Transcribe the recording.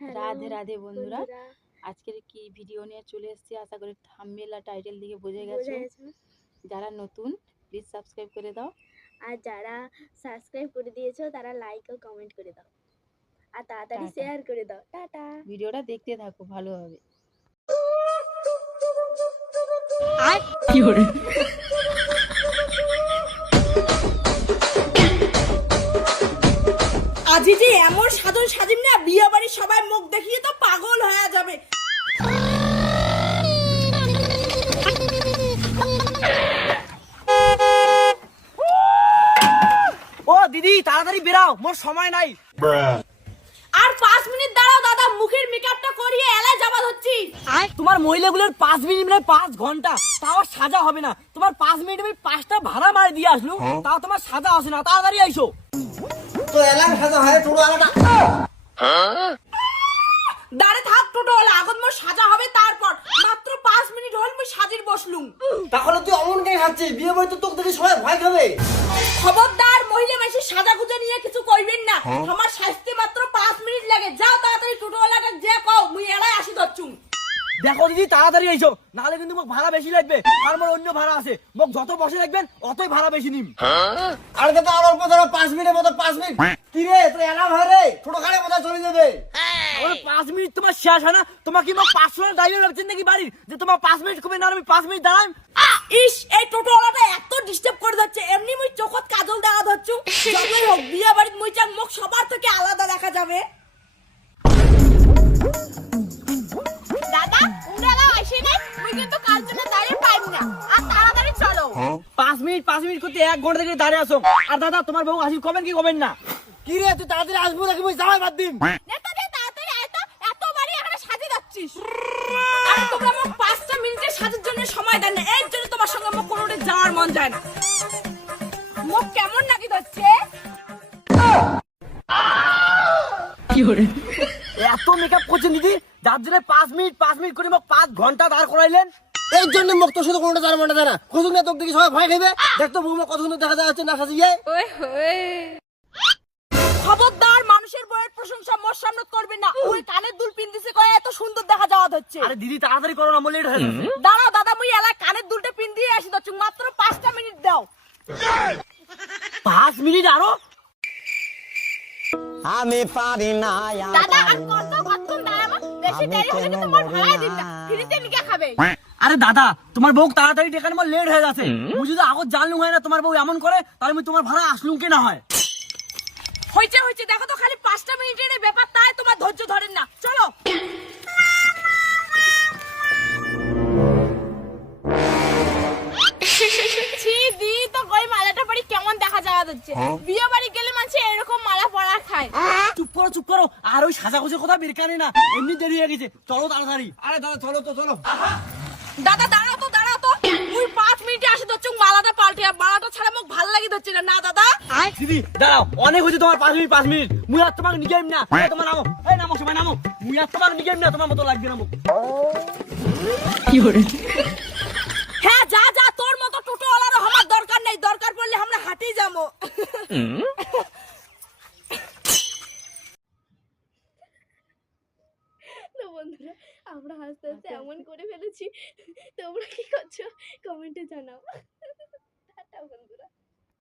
রাধে রাধে বন্ধুরা। আজকের কি ভিডিও নিয়ে চলে এসেছি? আশা করি থাম্বনেল আর টাইটেল দিকে বুঝে গেছো। যারা নতুন প্লিজ সাবস্ক্রাইব করে দাও। আর যারা সাবস্ক্রাইব করে দিয়েছ তারা লাইক ও কমেন্ট করে দাও। আর তাড়াতাড়ি শেয়ার করে দাও। টাটা। ভিডিওটা দেখতে থাকো ভালো হবে। আজি মুখ দেখিয়ে তো পাগল হয়ে যাবে। ও দিদি তাড়াতাড়ি বেরাও মোর সময় নাই। আর পাঁচ মিনিট দাঁড়াও দাদা মুখের মেকআপটা করিয়ে এলায় যাবা হচ্ছি তোমার মহিলাগুলোর পাঁচ মিনিট মানে পাঁচ ঘণ্টা তাও সাজা হবে না। তোমার পাঁচ মিনিট আমি পাঁচটা ভাড়া মারি দিয়ে আসলো তাও তোমার সাজা আসে না তাড়াতাড়ি আইসো। তো এলাম সাজা হয় ছোট আলাদা আগত মোর সাজা হবে তারপর। মাত্র পাঁচ মিনিট হল মুই সাজির বসলুম। তাহলে তুই অমন কেন খাচ্ছিস বিয়ে বাড়ি তো তোকে দেখে সবাই ভয় খাবে। খবরদার মহিলা মাসি সাজা গুজা নিয়ে কিছু কইবেন না। আমার শাস্তি মাত্র পাঁচ মিনিট লাগে। যাও তাড়াতাড়ি টোটো যে কও মুই এলাই আসি ধরছুম দেখো দিদি তাড়াতাড়ি আইসো নাহলে কিন্তু মোক ভাড়া বেশি লাগবে। আর মোর অন্য ভাড়া আছে। মোক যত বসে রাখবেন অতই ভাড়া বেশি নিম। আর তো আর অল্প ধরো পাঁচ মিনিটের মতো পাঁচ মিনিট। কি রে তুই এলাম হয় রে? ছোট খালে কোথায় চলে যাবে। পাঁচ মিনিট তোমার শেষ হয় না? তোমার কি মোক পাঁচশো ড্রাইভার ভাবছেন নাকি বাড়ির? যে তোমার পাঁচ মিনিট কমে না আমি পাঁচ মিনিট দাঁড়াই। ইস এই টোটো এত ডিস্টার্ব করে যাচ্ছে। এমনি মুই চোখত কাজল দেখা ধরছু। যতই হোক বিয়ে বাড়ির মুই চান মুখ সবার থেকে আলাদা দেখা যাবে। দাদা উনারা আসে নাই মুই কিন্তু কাল জন্য দাঁড়িয়ে পাইব না। আর তাড়াতাড়ি চলো। পাঁচ মিনিট পাঁচ মিনিট করতে এক ঘণ্টা থেকে দাঁড়িয়ে আসো আর দাদা তোমার বউ আসি কবেন কি কবেন না? কি রে তুই তাড়াতাড়ি আসব নাকি? মুই যাওয়াই বাদ দিম। তোমরা মোক পাঁচটা মিনিটের সাজের জন্য সময় দেন না। এর জন্য তোমার সঙ্গে মোক কোনোটা যাওয়ার মন যায় না। মুখ কেমন নাকি ধরছে? এত মেকআপ করছেন দিদি? যার জন্য পাঁচ মিনিট পাঁচ মিনিট করে মোক পাঁচ ঘণ্টা দাঁড় করাইলেন। এর জন্য মুখ তোর সাথে কোনোটা জানা মানা যায় না। কতদিন না তোকে দেখে সবাই ভয় খাবে দেখ তো বৌমা কত সুন্দর দেখা যাচ্ছে না সাজিয়ে। না। ওই কানের দুল পিন্দিছে কয়ে এত সুন্দর দেখা যাওয়া হচ্ছে আরে দিদি তাড়াতাড়ি করো না লেট হয়ে দাঁড়াও দাদা মুই এলা কানের দুলটা পিন দিয়ে আসি দচ্ছু মাত্র পাঁচটা মিনিট দাও। পাঁচ মিনিট আরও? আমি পারি না দাদা আর কত কতক্ষণ দাঁড়াবো? বেশি দেরি হলে কিন্তু মোর ভাড়াই দিন না। ফ্রিতে নিকে খাবে। আরে দাদা তোমার বউ তাড়াতাড়ি আমার লেট হয়ে যাচ্ছে। মুই যদি আগত জানলু হয় না তোমার বউ এমন করে তাহলে আমি তোমার ভাড়া আসলুম কে না হয়? হয়েছে হয়েছে দেখো তো খালি পাঁচটা মিনিটের ব্যাপার তাই তোমার ধৈর্য ধরেন না। চলো। ছি দি তো কই মালাটা পরি কেমন দেখা যাওয়া যাচ্ছে বিয়ে বাড়ি গেলে মানুষ এরকম মালা পরা খায়। চুপ করো চুপ করো। আর ওই সাজা গুজের কথা বের কানে না। এমনি দেরি হয়ে গেছে। চলো তাড়াতাড়ি। আরে দাদা চলো তো চলো। দাদা দাঁড়াও তো মিনিটে আসে তো চুং মালাটা পাল্টে মালাটা ছাড়া মুখ ভালো লাগি ধরছে না। না দাদা? দিদি দাঁড়াও অনেক হয়েছে তোমার পাঁচ মিনিট পাঁচ মিনিট। মুই আর তোমাকে নিগেম না। তোমার নামো। এই নামো সবাই নামো। মুই আর তোমাকে নিগেম না তোমার মতো লাগবে না মুখ। হ্যাঁ যা যা তোর মতো টোটো আলাদা আমার দরকার নেই। দরকার পড়লে আমরা হাঁটেই যাব। আস্তে আস্তে আচ্ছা, এমন আচ্ছা। করে ফেলেছি। তোমরা কি করছ? কমেন্টে জানাও। টাটা বন্ধু।